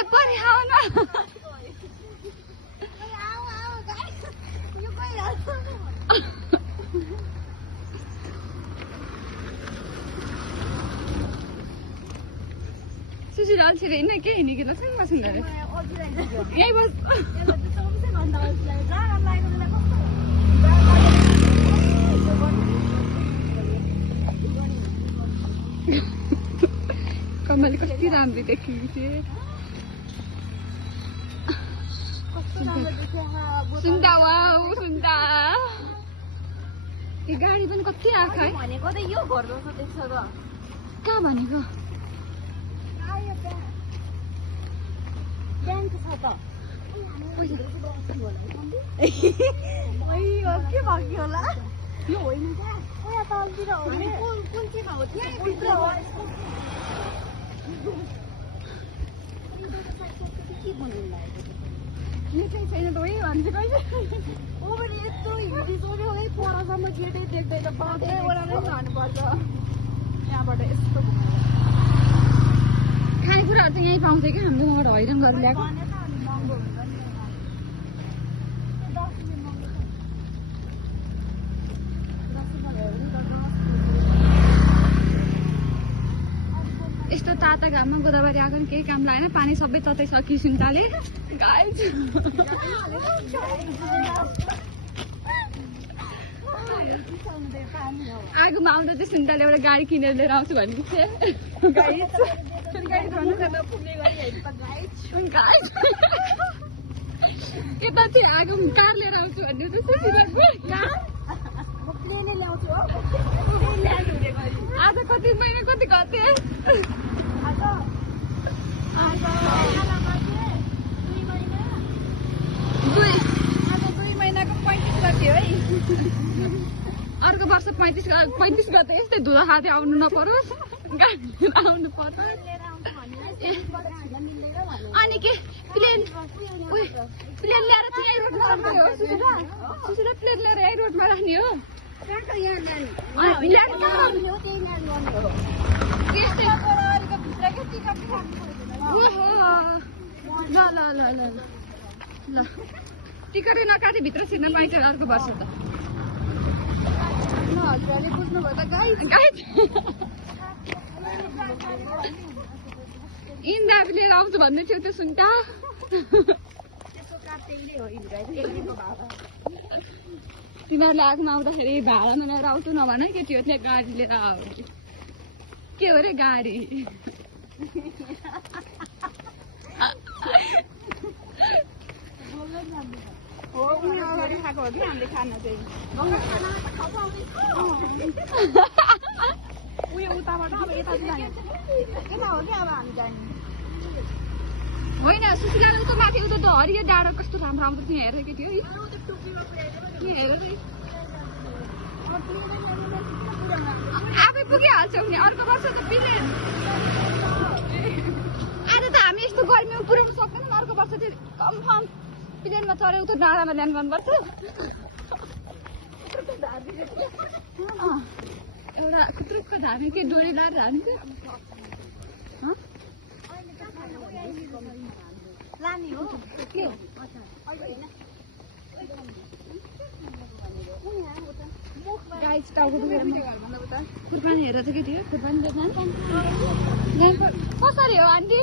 ओइ परि आउ न सुशील अल्छी हिँड्न के हिँडेको छ मसँग यही बस कमल कति राम्रो देखिएको थियो सुन्दा वाउ सुन्दा यो गाडी पनि कति आएको है भनेको त यो घर जस्तो देख्छ त कहाँ भनेको ब्याङ्क छ त के बाँकी होला यो होइन क्या तलतिर हो कुन चाहिँ हो त्यहाँ के भन्नु निकै छैन त है भन्छ कहिले ओ पनि यस्तो हिँडिसक्यो है परसम्म गेटै देख्दैन बाटैबाट नै जानुपर्छ यहाँबाट यस्तो खानेकुराहरू त यहीँ पाउँछ कि हामीले उहाँबाट हैरान गरेर ल्याएको यस्तो ताता घाममा गोदावरी आएको नि केही काम लागेन पानी सबै तताइसक्यो सुन्ताले गाइस आगोमा आउँदा चाहिँ सुन्ताले एउटा गाडी किनेर लिएर आउँछु भनेको थिएँ यता चाहिँ आगो कार लिएर आउँछु भन्ने आज कति महिना कति गते दुई महिनाको 35 गते है अर्को वर्ष 35 गते यस्तै धुँदा खाँदै आउनु नपरोस् गाडी आउनु पर्छ अनि के प्लेन ल्याएर चाहिँ यही रोडमा राख्ने हो सुशीला प्लेन ल्याएर यही रोडमा राख्ने हो ल टिकटै नकाटे भित्र छिर्न पाइन्छ अर्को वर्ष त इन्दा लिएर आउँछु भन्दै थियो त्यो सुन्ता तिमीहरूले आगोमा आउँदाखेरि भाडामा लिएर आउँछु नभन केटी हो त्यहाँ गाडी लिएर आऊ के हो रे गाडी खाएको हो कि हामीले खाना चाहिँ उयो उताबाट अब यता जाने यता हो कि अब हामी जाने होइन सुशीलाले उता माथि उता त हरियो डाँडो कस्तो राम्रो आउँछ त्यहाँ हेरेको थियो हेर आफै पुगिहाल्छौँ नि अर्को वर्ष त प्लेन आज त हामी यस्तो गर्मीमा पुर्याउनु सक्दैनौँ अर्को वर्ष चाहिँ कन्फर्म प्लेनमा चढेर उता डाँडामा ल्यान्ड गर्नुपर्छ एउटा कुत्रुकको धामी के डोरी लाएर हान्छ लाने हो के हो गाइस टाउको खुर्पानी हेरेर चाहिँ के थियो खुर्पानी कसरी हो आन्टी